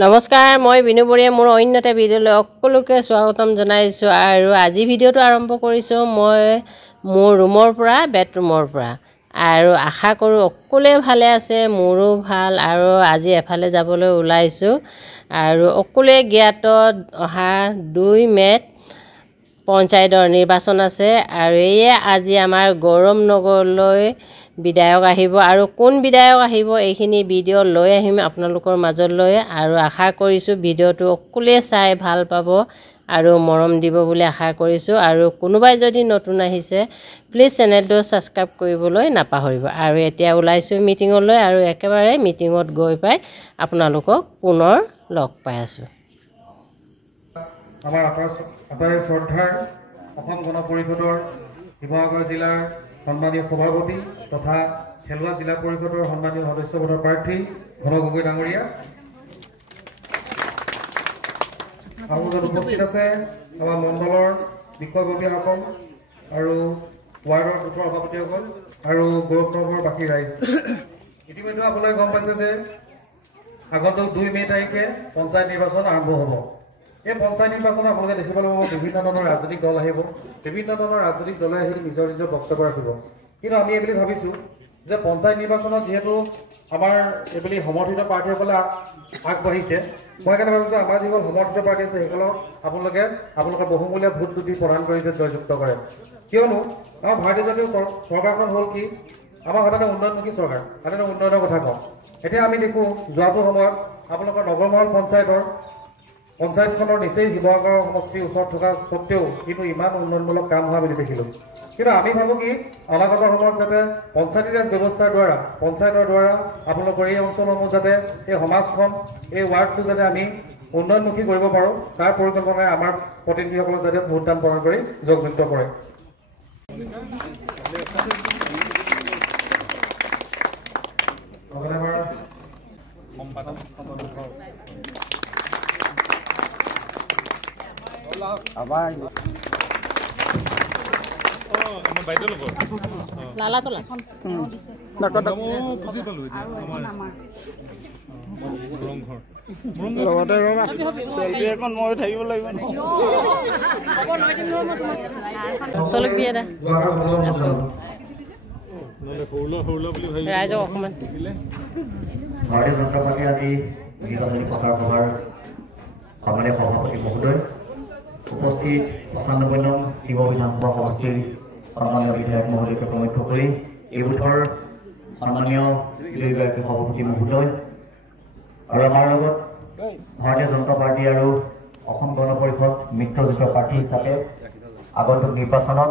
নমস্কাৰ, মই বিনু বৰিয়া মোৰ অন্য এটা ভিডিঅ'লৈ সকলোকে স্বাগতম জনাইছোঁ। আৰু আজি ভিডিঅ'টো আৰম্ভ কৰিছোঁ মই মোৰ ৰুমৰ পৰা, বেডৰুমৰ পৰা। আৰু আশা কৰোঁ সকলোৱে ভালে আছে, মোৰো ভাল। আৰু আজি এফালে যাবলৈ ওলাইছোঁ। আৰু সকলোৱে জ্ঞাত অহা 2 মে'ত পঞ্চায়তৰ নিৰ্বাচন আছে। আৰু এয়ে আজি আমাৰ গৌৰৱ নগৰলৈ বিধায়ক আহিব। আৰু কোন বিধায়ক আহিব এইখিনি ভিডিঅ' লৈ আহিম আপোনালোকৰ মাজলৈ। আৰু আশা কৰিছোঁ ভিডিঅ'টো সকলোৱে চাই ভাল পাব আৰু মৰম দিব বুলি আশা কৰিছোঁ। আৰু কোনোবাই যদি নতুন আহিছে প্লিজ চেনেলটো ছাবস্ক্ৰাইব কৰিবলৈ নাপাহৰিব। আৰু এতিয়া ওলাইছোঁ মিটিঙলৈ, আৰু একেবাৰে মিটিঙত গৈ পাই আপোনালোকক পুনৰ লগ পাই আছোঁ। আমাৰ আটাইৰে শ্ৰদ্ধাৰ অসম গণ পৰিষদৰ শিৱসাগৰ জিলাৰ সন্মানীয় সভাপতি তথা খেলুৱা জিলা পৰিষদৰ সন্মানীয় সদস্যপদৰ প্ৰাৰ্থী ঘন গগৈ ডাঙৰীয়া, উপস্থিত আছে আমাৰ মণ্ডলৰ বিষয়ববীয়াসকল আৰু ৱাৰ্ডৰ গোটৰ সভাপতিসকল আৰু গৌৰৱনগৰৰ বাকী ৰাইজ। ইতিমধ্যে আপোনালোকে গম পাইছে যে আগন্তুক 2 মে' তাৰিখে পঞ্চায়ত নিৰ্বাচন আৰম্ভ হ'ব। এই পঞ্চায়ত নিৰ্বাচনত আপোনালোকে দেখিবলৈ পাব বিভিন্ন ধৰণৰ ৰাজনৈতিক দল আহিব, বিভিন্ন ধৰণৰ ৰাজনৈতিক দলে আহি নিজৰ নিজৰ বক্তব্য ৰাখিব। কিন্তু আমি এইবুলি ভাবিছোঁ যে পঞ্চায়ত নিৰ্বাচনত যিহেতু আমাৰ এইবুলি সমৰ্থিত প্ৰাৰ্থীসকলে আগবাঢ়িছে, মই সেইকাৰণে ভাবিছোঁ আমাৰ যিসকল সমৰ্থিত প্ৰাৰ্থী আছে সেইসকলক আপোনালোকে বহুমূলীয়া ভোট দি প্ৰদান কৰিছে, জয়যুক্ত কৰে। কিয়নো আমাৰ ভাৰতীয় জাতীয় চৰকাৰখন হ'ল কি, আমাৰ সাধাৰণতে উন্নয়নমুখী চৰকাৰ, সাধাৰণতে উন্নয়নৰ কথা কওঁ। এতিয়া আমি দেখোঁ যোৱাটো সময়ত আপোনালোকৰ নগৰমহল পঞ্চায়তখনৰ নিচেই শিৱসাগৰ সমষ্টিৰ ওচৰত থকা স্বত্তেও কিন্তু ইমান উন্নয়নমূলক কাম হোৱা বুলি দেখিলোঁ। কিন্তু আমি ভাবোঁ কি অনাগত সময়ত যাতে পঞ্চায়তী ৰাজ ব্যৱস্থাৰ দ্বাৰা, পঞ্চায়তৰ দ্বাৰা আপোনালোকৰ এই অঞ্চলসমূহ যাতে এই সমাজখন, এই ৱাৰ্ডটো যাতে আমি উন্নয়নমুখী কৰিব পাৰোঁ, তাৰ পৰিকল্পনাৰে আমাৰ প্ৰতিনিধিসকলক যাতে ভোটদান প্ৰদান কৰি যোগযুক্ত কৰে। ৰাইজক অকণমান ভাৰতীয় জনতা পাৰ্টীৰ আজি নিৰ্বাচনী প্ৰচাৰ সভাৰ সন্মানীয় সভাপতি মহোদয়, উপস্থিত 95 নং শিৱ বিধানসভা সমষ্টিৰ সন্মানীয় বিধায়ক মহোদয়কে প্ৰমুখ্য কৰি এই বুথৰ সন্মানীয় 2গৰাকী সভাপতি মহোদয় আৰু আমাৰ লগত ভাৰতীয় জনতা পাৰ্টী আৰু অসম গণ পৰিষদ মিত্ৰজোঁটৰ প্ৰাৰ্থী হিচাপে আগন্তুক নিৰ্বাচনত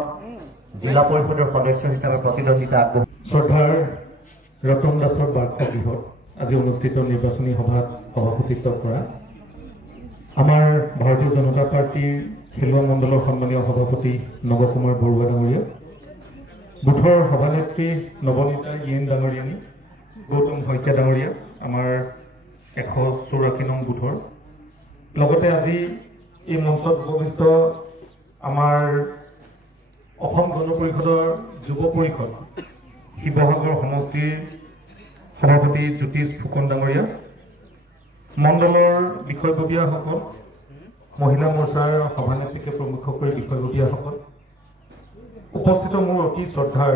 জিলা পৰিষদৰ সদস্য হিচাপে প্ৰতিদ্বন্দ্বিতা আগবঢ়াই শ্ৰদ্ধাৰ ৰতন দাসৰ বাসগৃহত আজি অনুষ্ঠিত নিৰ্বাচনী সভাত সভাপতিত্ব কৰা আমাৰ ভাৰতীয় জনতা পাৰ্টীৰ খেলুৱা মণ্ডলৰ সন্মানীয় সভাপতি নৱকুমাৰ বৰুৱা ডাঙৰীয়া, বুথৰ সভানেত্ৰী নৱনীতা ইয়েন ডাঙৰীয়ানী, গৌতম শইকীয়া ডাঙৰীয়া, আমাৰ 184 নং বুথৰ লগতে আজি এই মঞ্চত উপবিষ্ট আমাৰ অসম গণ পৰিষদৰ যুৱ পৰিষদ শিৱসাগৰ সমষ্টিৰ সভাপতি জ্যোতিষ ফুকন ডাঙৰীয়া, মণ্ডলৰ বিষয়ববীয়াসকল, মহিলা মৰ্চাৰ সভানেত্ৰীকে প্ৰমুখ্য কৰি বিষয়ববীয়াসকল, উপস্থিত মোৰ অতি শ্ৰদ্ধাৰ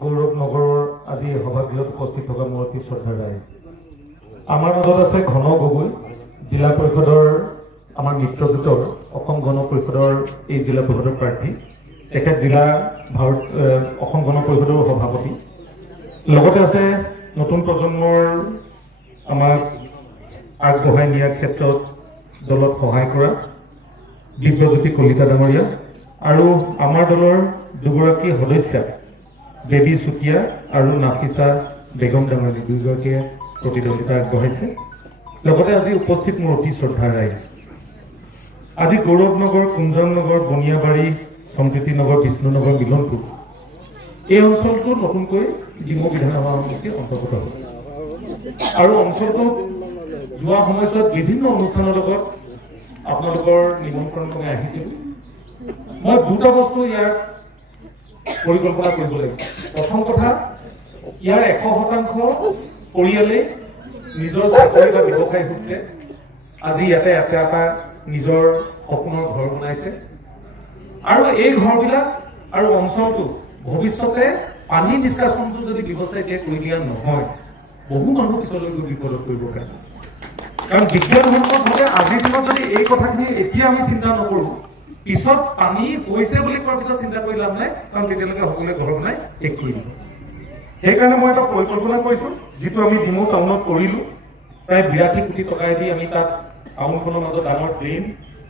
গৌৰৱ নগৰৰ আজি সভাগৃহত উপস্থিত থকা মোৰ অতি শ্ৰদ্ধাৰ ৰাইজ। আমাৰ মাজত আছে ঘন গগৈ, জিলা পৰিষদৰ আমাৰ মিত্ৰজোঁটৰ অসম গণ পৰিষদৰ এই জিলা পৰিষদৰ প্ৰাৰ্থী, তেখেত অসম গণ পৰিষদৰ সভাপতি। লগতে আছে নতুন প্ৰজন্মৰ আমাক আগবঢ়াই নিয়াৰ ক্ষেত্ৰত দলত সহায় কৰা দিব্যজ্যোতি কলিতা ডাঙৰীয়া, আৰু আমাৰ দলৰ 2গৰাকী সদস্যা বেবী চুতীয়া আৰু নাফিছা বেগম ডাঙৰীয়া, 2গৰাকীয়ে প্ৰতিদ্বন্দ্বিতা আগবঢ়াইছে। লগতে আজি উপস্থিত মোৰ অতি শ্ৰদ্ধাৰ ৰাইজ। আজি গৌৰৱনগৰ, কুঞ্জননগৰ, বনিয়াবাৰী, সম্প্ৰীতি নগৰ, বিষ্ণুনগৰ, মিলনপুৰ এই অঞ্চলটো নতুনকৈ ডিমৌ বিধানসভা সমষ্টিৰ অন্তৰ্গত হ'ল। আৰু অঞ্চলটোত যোৱা সময়ছোৱাত বিভিন্ন অনুষ্ঠানৰ লগত আপোনালোকৰ নিমন্ত্ৰণ ক্ৰমে আহিছিলোঁ। মই 2টা বস্তু ইয়াৰ পৰিকল্পনা কৰিব লাগিব। প্ৰথম কথা, ইয়াৰ 100% পৰিয়ালে নিজৰ চাকৰি বা ব্যৱসায় সূত্ৰে আজি ইয়াতে এটা নিজৰ সপোনৰ ঘৰ বনাইছে আৰু এই ঘৰবিলাক আৰু অঞ্চলটো ভৱিষ্যতে পানী নিষ্কাশনটো যদি ব্যৱস্থা এতিয়া কৰি দিয়া নহয় বহু মানুহ পিছলৈ বিপদত পৰিব পাৰে কাৰণ বিজ্ঞানসন্মতভাৱে আজিৰ দিনত যদি এই কথাখিনি এতিয়া আমি চিন্তা নকৰোঁ পিছত পানী হৈছে বুলি কোৱাৰ পিছত চিন্তা কৰি লাভ নাই কাৰণ তেতিয়ালৈকে সকলোৱে ঘৰ বনাই শেষ কৰি দিব সেইকাৰণে মই এটা পৰিকল্পনা কৰিছোঁ যিটো আমি ডিমৌ টাউনত কৰিলোঁ প্ৰায় 82 কোটি টকায়েদি আমি তাত টাউনখনৰ মাজত ডাঙৰ ড্ৰেইন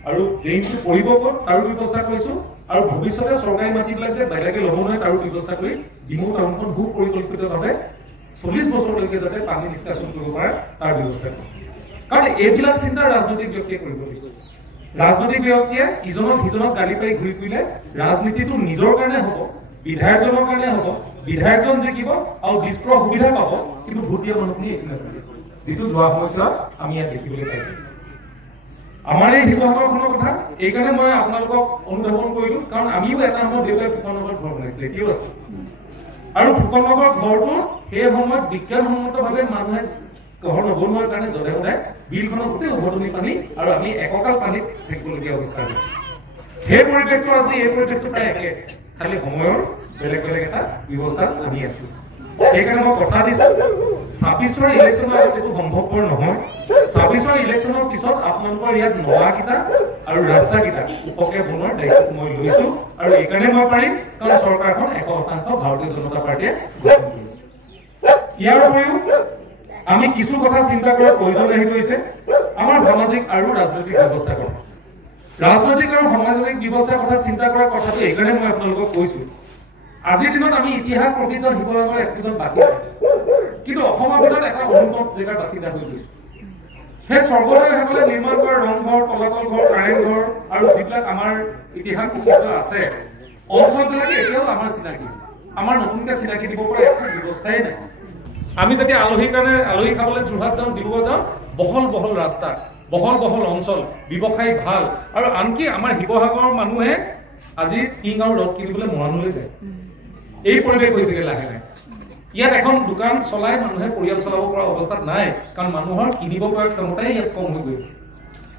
আৰু ড্ৰেইনটো পৰিব ক'ত তাৰো ব্যৱস্থা কৰিছোঁ আৰু ভৱিষ্যতে চৰকাৰী মাটিবিলাক যে বেলেগে ল'ব নোৱাৰে তাৰো ব্যৱস্থা কৰি ডিমৌ টাউনখন সুপৰিকল্পিতভাৱে 40 বছৰলৈকে যাতে পানী নিষ্কাশন কৰিব পাৰে তাৰ ব্যৱস্থা কৰিম কাৰণ এইবিলাক চিন্তা ৰাজনৈতিক ব্যক্তিয়ে কৰিব লাগিব ৰাজনৈতিক ব্যক্তিয়ে ইজনক সিজনক গালি পাৰি ঘূৰি ফুৰিলে ৰাজনীতিটো নিজৰ কাৰণে হ'ব বিধায়কজনৰ কাৰণে হ'ব বিধায়কজন জিকিব আৰু ডিস্কৰ সুবিধা পাব কিন্তু ভোট দিয়া মানুহখিনি একো নাপাব যিটো যোৱা সময়ছোৱাত আমি ইয়াত দেখিবলৈ পাইছোঁ আমাৰ এই শিৱসাগৰখনৰ কথা এইকাৰণে মই আপোনালোকক অনুধাৱন কৰিলোঁ কাৰণ আমিও এটা সময়ত দেউতাই ফুকনগৰত ঘৰ বনাইছিলে এতিয়াও আছে আৰু ফুকনগৰৰ ঘৰটো সেই সময়ত বিজ্ঞানসন্মতভাৱে মানুহে ঘৰ নবনোৱাৰ কাৰণে যধে মধে বিলখনৰ গোটেই উভতনি পানী আৰু আমি এককাল পানীত থাকিবলগীয়া অৱস্থা হৈছে সেই পৰিৱেশটো আজি এই পৰিৱেশটো প্ৰায় একে খালি সময়ৰ বেলেগ বেলেগ এটা ব্যৱস্থাত আনি আছোঁ সেইকাৰণে মই কথা দিছোঁ 26ৰ ইলেকশ্যনৰ আগত এইটো সম্ভৱপৰ নহয় 26ৰ ইলেকশ্যনৰ পিছত আপোনালোকৰ ইয়াত নলাকেইটা আৰু ৰাস্তাকেইটা উপকে বনোৱাৰ দায়িত্ব মই লৈছোঁ আৰু এইকাৰণে মই পাৰিম কাৰণ চৰকাৰখন 100% ভাৰতীয় জনতা পাৰ্টীয়ে গঠন কৰিছে ইয়াৰ উপৰিও আমি কিছু কথা চিন্তা কৰাৰ প্ৰয়োজন আহি গৈছে আমাৰ সামাজিক আৰু ৰাজনৈতিক ব্যৱস্থা কৰা ৰাজনৈতিক আৰু সামাজিক ব্যৱস্থাৰ কথা চিন্তা কৰাৰ কথাটো এইকাৰণে মই আপোনালোকক কৈছোঁ আজিৰ দিনত আমি ইতিহাস প্ৰকৃত শিৱসাগৰৰ একজন বাসিন্দা কিন্তু অসমৰ ভিতৰত এটা অনুন্নত জেগাৰ বাসিন্দা হৈ গৈছোঁ সেই স্বৰ্গদেউসকলে নিৰ্মাণ কৰা ৰংঘৰ তলাতল ঘৰ কাৰেংঘৰ আৰু যিবিলাক আমাৰ ইতিহাস প্ৰকৃত আছে অঞ্চলবিলাকে এতিয়াও আমাৰ চিনাকি আমাৰ নতুনকৈ চিনাকি দিব পৰা একো ব্যৱস্থাই নাই আমি যেতিয়া আলহীৰ কাৰণে আলহী খাবলৈ যোৰহাট যাওঁ ডিব্ৰুগড় যাওঁ বহল বহল ৰাস্তা বহল বহল অঞ্চল ব্যৱসায় ভাল আৰু আনকি আমাৰ শিৱসাগৰৰ মানুহে আজি টিং আৰু ৰদ কিনিবলৈ মৰাণলৈ যায় এই পৰিৱেশ হৈছেগৈ লাহে লাহে ইয়াত এখন দোকান চলাই মানুহে পৰিয়াল চলাব পৰা অৱস্থাত নাই কাৰণ মানুহৰ কিনিব পৰা ক্ষমতাই ইয়াত কম হৈ গৈছে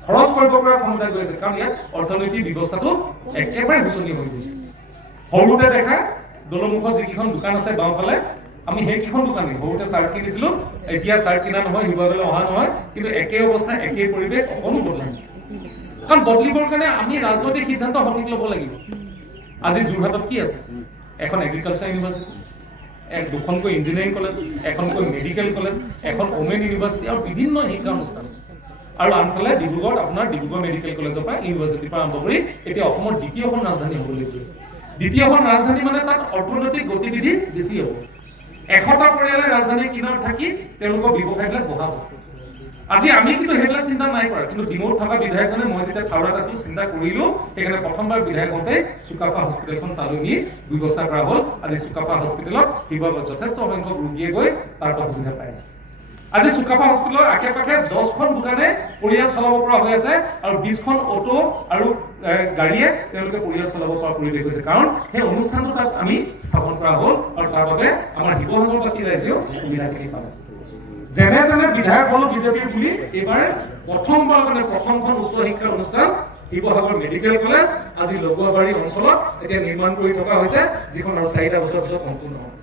খৰচ কৰিব পৰা ক্ষমতা গৈছে কাৰণ ইয়াত অৰ্থনৈতিক ব্যৱস্থাটো একেবাৰে শোচনীয় হৈ গৈছে সৰুতে দেখা দলমুখত যিকেইখন দোকান আছে বাওঁফালে আমি সেইকেইখন দোকানে সৰুতে চাৰ্ট কিনিছিলোঁ এতিয়া চাৰ্ট কিনা নহয় শিৱসাগৰলৈ অহা নহয় কিন্তু একে অৱস্থা একে পৰিৱেশ অকণো বদলা নাই কাৰণ বদলিবৰ কাৰণে আমি ৰাজনৈতিক সিদ্ধান্ত সঠিক ল'ব লাগিব আজি যোৰহাটত কি আছে এখন এগ্ৰিকালচাৰ ইউনিভাৰ্চিটি দুখনকৈ ইঞ্জিনিয়াৰিং কলেজ এখনকৈ মেডিকেল কলেজ এখন ওমেন ইউনিভাৰ্চিটি আৰু বিভিন্ন শিক্ষা অনুষ্ঠান আৰু আনফালে ডিব্ৰুগড়ত আপোনাৰ ডিব্ৰুগড় মেডিকেল কলেজৰ পৰা ইউনিভাৰ্চিটিৰ পৰা আৰম্ভ কৰি এতিয়া অসমৰ দ্বিতীয়খন ৰাজধানী হ'বলৈ গৈছে দ্বিতীয়খন ৰাজধানী মানে তাত অৰ্থনৈতিক গতিবিধি বেছি হ'ব 100টা পৰিয়ালে ৰাজধানী কিনাৰত থাকি তেওঁলোকৰ ব্যৱসায়বিলাক বঢ়াব আজি আমি কিন্তু সেইবিলাক চিন্তা নাই কৰা কিন্তু ডিমৌত থকা বিধায়কজনে মই যেতিয়া থাউৰাত আছিলোঁ চিন্তা কৰিলোঁ সেইকাৰণে প্ৰথমবাৰ বিধায়ক হওঁতে চুকাফা হস্পিটেলখন তালৈ নি ব্যৱস্থা কৰা হ'ল আজি চুকাফা হস্পিটেলত শিৱসাগৰত যথেষ্ট সংখ্যক ৰোগীয়ে গৈ তাৰ পৰা সুবিধা পাই আছে আজি চুকাফা হস্পিটেলৰ আশে পাশে 10খন দোকানে পৰিয়াল চলাব পৰা হৈ আছে আৰু 20খন অটো আৰু গাড়ীয়ে তেওঁলোকে পৰিয়াল চলাব পৰা পৰিৱেশ হৈছে কাৰণ সেই অনুষ্ঠানটো তাত আমি স্থাপন কৰা হ'ল আৰু তাৰ বাবে আমাৰ শিৱসাগৰবাসী ৰাইজেও সুবিধাখিনি পাব যেনে তেনে বিধায়ক হ'ল বিজেপিৰ বুলি এইবাৰ প্ৰথমবাৰ মানে প্ৰথমখন উচ্চ শিক্ষাৰ অনুষ্ঠান শিৱসাগৰ মেডিকেল কলেজ আজি লগোৱাবাৰী অঞ্চলত এতিয়া নিৰ্মাণ কৰি থকা হৈছে যিখন আৰু 4টা বছৰ পিছত সম্পূৰ্ণ হ'ব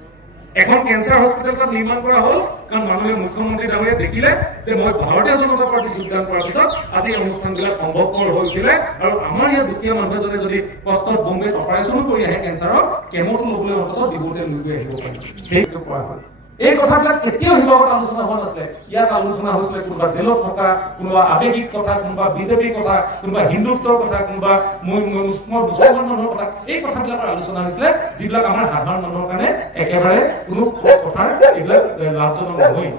এখন কেঞ্চাৰ হস্পিটেল তাত নিৰ্মাণ কৰা হ'ল কাৰণ মাননীয় মুখ্যমন্ত্ৰী ডাঙৰীয়াই দেখিলে যে মই ভাৰতীয় জনতা পাৰ্টীত যোগদান কৰাৰ পিছত আজি এই অনুষ্ঠানবিলাক সম্ভৱপৰ হৈ উঠিলে আৰু আমাৰ ইয়াত দুখীয়া মানুহ এজনে যদি কষ্টত বম্বেত অপাৰেশ্যনো কৰি আহে কেঞ্চাৰৰ কেমোটো ল'বলৈ অন্ততঃ ডিব্ৰুতে লৈ গৈ আহিব পাৰে সেইটো কৰা হ'ল এই কথাবিলাক কেতিয়াও শিৱসাগৰত আলোচনা হোৱা নাছিলে ইয়াত আলোচনা হৈছিলে কোনোবা জেলত থকা কোনোবা আৱেগিক কথা কোনোবা বিজেপিৰ কথা কোনোবা হিন্দুত্বৰ কথা কোনোবা মুছলমান মানুহৰ কথা এই কথাবিলাকৰ আলোচনা হৈছিলে যিবিলাক আমাৰ সাধাৰণ মানুহৰ কাৰণে একেবাৰে কোনো কথাৰ এইবিলাক লাভজনক নহয়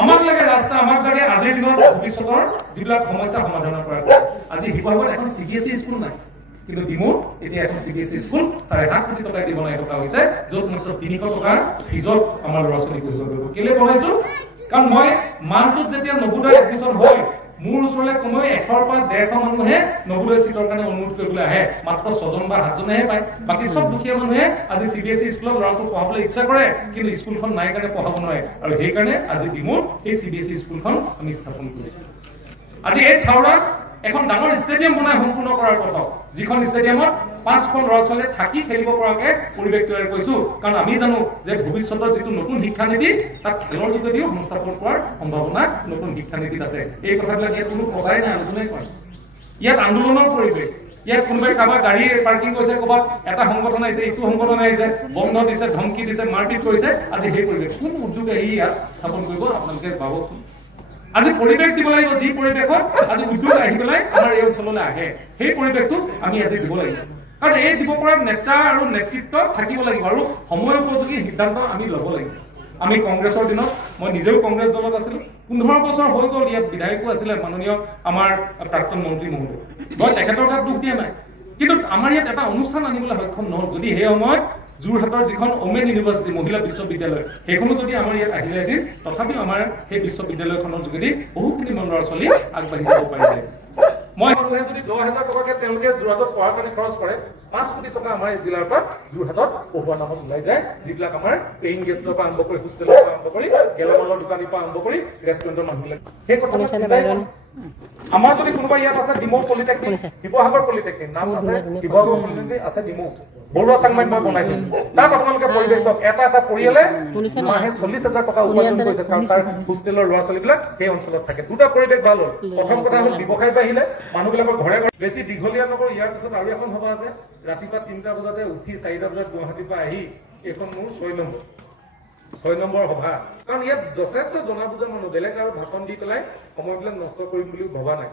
আমাক লাগে ৰাস্তা আমাক লাগে আজিৰ দিনত ভৱিষ্যতৰ যিবিলাক সমস্যা সমাধান কৰা আজি শিৱসাগৰত এখন CBSE স্কুল নাই কিন্তু ডিমৌত এতিয়া এখন CBSE স্কুল 7.5 কোটি টকা দি বনাই থকা হৈছে য'ত মাত্ৰ 300 টকাৰ ফিজত আমাৰ ল'ৰা ছোৱালী পঢ়িব পাৰিব কেলে বনাইছো কাৰণ মই মাহটোত যেতিয়া নবোদয় এডমিশ্যন হয় মোৰ ওচৰলৈ কমেও 100 পৰা 150 মানুহে নবোদয় চিটৰ কাৰণে অনুৰোধ কৰিবলৈ আহে মাত্ৰ 6জন বা 7জনেহে পায় বাকি সব দুখীয়া মানুহে আজি CBSE স্কুলত ল'ৰাটো পঢ়াবলৈ ইচ্ছা কৰে কিন্তু স্কুলখন নাই কাৰণে পঢ়াব নোৱাৰে আৰু সেই কাৰণে আজি ডিমুৰ এই CBSE স্কুলখন আমি স্থাপন কৰিছো আজি এই ঠাউৰাত এখন ডাঙৰ ষ্টেডিয়াম বনাই সম্পূৰ্ণ কৰাৰ কথা যিখন ষ্টেডিয়ামত 5খন ল'ৰা-ছোৱালী থাকি খেলিব পৰাকে পৰিৱেশ তৈয়াৰ কৰিছো কাৰণ আমি জানো যে ভৱিষ্যতৰ যিটো নতুন শিক্ষা নীতি তাত খেলৰ যোগেদিও সংস্থাপন কৰাৰ সম্ভাৱনা নতুন শিক্ষা নীতিত আছে এই কথাবিলাক ইয়াত কোনো কথাই নাই আলোচনাই কৰে ইয়াত আন্দোলনৰ পৰিৱেশ ইয়াত কোনোবাই কাৰোবাৰ গাড়ী পাৰ্কিং কৰিছে ক'ৰবাত এটা সংগঠন আহিছে ইটো সংগঠন আহিছে বন্ধ দিছে ধমকি দিছে মাৰপিট কৰিছে আজি সেই পৰিৱেশ কোন উদ্যোগে আহি ইয়াত স্থাপন কৰিব আপোনালোকে ভাবকচোন আজি পৰিৱেশ দিব লাগিব যি পৰিৱেশত আজি উদ্যোগ আহি পেলাই আমাৰ এই অঞ্চললৈ আহে সেই পৰিৱেশটো আমি আজি দিব লাগিব কাৰণ এই দিব পৰা নেতা আৰু নেতৃত্ব থাকিব লাগিব আৰু সময় উপযোগী সিদ্ধান্ত আমি ল'ব লাগিব আমি কংগ্ৰেছৰ দিনত মই নিজেও কংগ্ৰেছ দলত আছিলোঁ 15 বছৰ হৈ গ'ল ইয়াত বিধায়কো আছিলে মাননীয় আমাৰ প্ৰাক্তন মন্ত্ৰী মহোদয় মই তেখেতৰ তাত দুখ দিয়া নাই কিন্তু আমাৰ ইয়াত এটা অনুষ্ঠান আনিবলৈ সক্ষম নহ'ল যদি সেই সময়ত যোৰহাটৰ যিখন ওমেন ইউনিভাৰ্চিটি মহিলা বিশ্ববিদ্যালয় সেইখনো যদি আমাৰ ইয়াত আহিলেহেঁতেন তথাপিও আমাৰ সেই বিশ্ববিদ্যালয়খনৰ যোগেদি বহুখিনি ল'ৰা-ছোৱালী আগবাঢ়ি যাব পাৰিলে মই মানুহে যদি 10,000 টকাকে তেওঁলোকে যোৰহাটত পঢ়াৰ কাৰণে খৰচ কৰে 5 কোটি টকা আমাৰ এই জিলাৰ পৰা যোৰহাটত পঢ়োৱা নামত ওলাই যায় যিবিলাক আমাৰ পেইং গেষ্টৰ পৰা আৰম্ভ কৰি হোষ্টেলৰ পৰা আৰম্ভ কৰি গেলামালৰ দোকানীৰ পৰা আৰম্ভ কৰি ৰেষ্টুৰেণ্টৰ মানুহবিলাক সেই কথা আমাৰ যদি কোনোবা ইয়াত আছে ডিমৌ পলিটেকনিক শিৱসাগৰ পলিটেকনিক নাম আছে শিৱসাগৰ পলিটেকনিক আছে ডিমৌ বৰুৱা চাংমাইত মই বনাইছো তাত আপোনালোকে পৰিৱেশ চাওক এটা পৰিয়ালে মাহে 40,000 টকা উপাৰ্জন কৰিছে কাৰণ তাৰ হোষ্টেলৰ ল'ৰা-ছোৱালীবিলাক সেই অঞ্চলত থাকে দুটা পৰিৱেশ ভাল হ'ল প্ৰথম কথা হ'ল ব্যৱসায় বাঢ়িলে মানুহবিলাকৰ ঘৰে ঘৰে বেছি দীঘলীয়া নকৰো ইয়াৰ পিছত আৰু এখন সভা আছে ৰাতিপুৱা 3টা বজাতে উঠি 4টা বজাত গুৱাহাটীৰ পৰা আহি এইখন মোৰ 6 নম্বৰ সভা কাৰণ ইয়াত যথেষ্ট জনা বুজা মানুহ বেলেগ আৰু ভাষণ দি পেলাই সময়বিলাক নষ্ট কৰিম বুলি ভবা নাই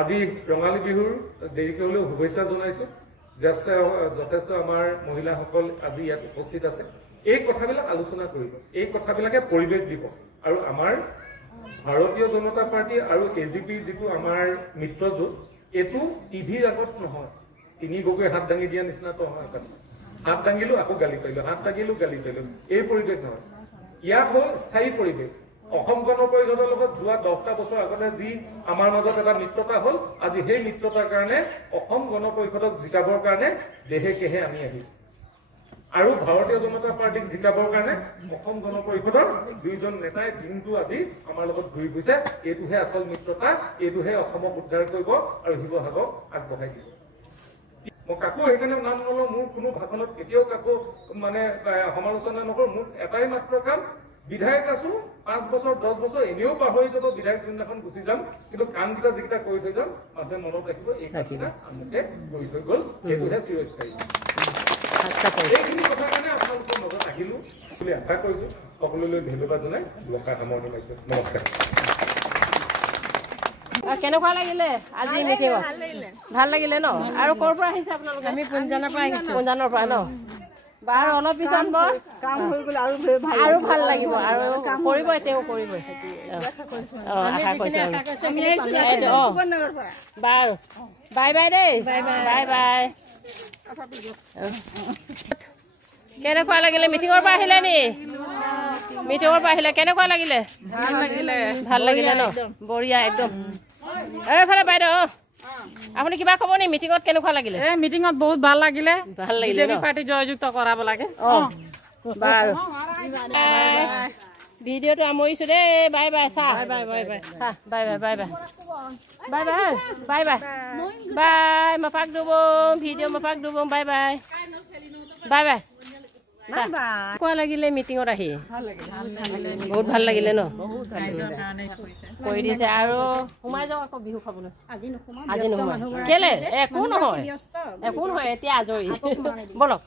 আজি ৰঙালী বিহুৰ দেৰিকৈ হ'লেও শুভেচ্ছা জনাইছো যথেষ্ট আমাৰ মহিলাসকল আজি ইয়াত উপস্থিত আছে এই কথাবিলাক আলোচনা কৰিব এই কথাবিলাকে পৰিৱেশ দিব আৰু আমাৰ ভাৰতীয় জনতা পাৰ্টি আৰু AGPৰ যিটো আমাৰ মিত্ৰজোঁট এইটো টিভিৰ আগত নহয় তিনি গগৈ হাত দাঙি দিয়া নিচিনাটো নহয় হাত দাঙিলো আকৌ গালি পাৰিলো হাত দাঙিলো গালি পাৰিলো এই পৰিৱেশ নহয় ইয়াত হ'ল স্থায়ী পৰিৱেশ অসম গণ পৰিষদৰ লগত যোৱা 10টা বছৰ আগতে যি আমাৰ মাজত এটা মিত্ৰতা হ'ল আজি সেই মিত্ৰতাৰ কাৰণে অসম গণ পৰিষদক জিকাবৰ কাৰণে দেহে কেহে আমি আহিছো আৰু ভাৰতীয় জনতা পাৰ্টিক জিকাবৰ কাৰণে অসম গণ পৰিষদৰ দুইজন নেতাই দিনটো আজি আমাৰ লগত ঘূৰি ফুৰিছে এইটোহে আচল মিত্ৰতা এইটোহে অসমক উদ্ধাৰ কৰিব আৰু শিৱসাগৰক আগবঢ়াই দিব মই কাকো সেইকাৰণে নাম নলওঁ মোৰ কোনো ভাষণত কেতিয়াও কাকো মানে সমালোচনা নকৰোঁ মোৰ এটাই মাত্ৰ কাম বিধায়ক আছো 5 বছৰ 10 বছৰ এনেও পাহৰি যাব বিধায়ক যোনদিনাখন গুচি যাম কিন্তু কামকেইটা যিকেইটা কৰি থৈ যাম মানুহে মনত ৰাখিব এই কামকেইটা আমুকে কৰি থৈ গ'ল সেইটোহে চিৰস্থায়ী এইখিনি কথাৰ কাৰণে আপোনালোকৰ মাজত আহিলো বুলি আশা কৰিছো সকলোলৈ ধন্যবাদ জনাই দুআষাৰ সামৰণি মাৰিছো নমস্কাৰ কেনেকুৱা লাগিলে আজি মিটিং ভাল লাগিলে ন আৰু ক'ৰ পৰা আহিছে আপোনালোকে আমি পুঞ্জানৰ পৰা আহিছো পুঞ্জানৰ পৰা ন বাৰু অলপ পিছত মই কাম হৈ গ'ল আৰু ভাল লাগিব আৰু কৰিব তেওঁ কৰিব আশা কৰিছো বাৰু বাই বাই দেই বাই বাই কেনেকুৱা লাগিলে মিটিঙৰ পৰা আহিলে নি মিটিঙৰ পৰা আহিলে কেনেকুৱা লাগিলে ভাল লাগিলে ন বঢ়িয়া একদম এইফালে বাইদেউ আপুনি কিবা ক'ব নি মিটিঙত কেনেকুৱা লাগিলে মিটিঙত বহুত ভাল লাগিলে বিজেপি পাৰ্টি জয়যুক্ত কৰাব লাগে বাৰু ভিডিঅ'টো সামৰিছো দেই বাই বাই চাহ বাই বাই বাই চাহ bye bye bye bye bye bye bye bye bye মাপাক ডুবুং video' মাপাক ডুবুং bye bye bye bye কোৱা লাগিলে মিটিঙত আহি বহুত ভাল লাগিলে ন কৰি দিছে আৰু সোমাই যাওঁ আকৌ বিহু খাবলৈ আজি নোসোমাই কেলে একো নহয় এতিয়া আজৰি বলক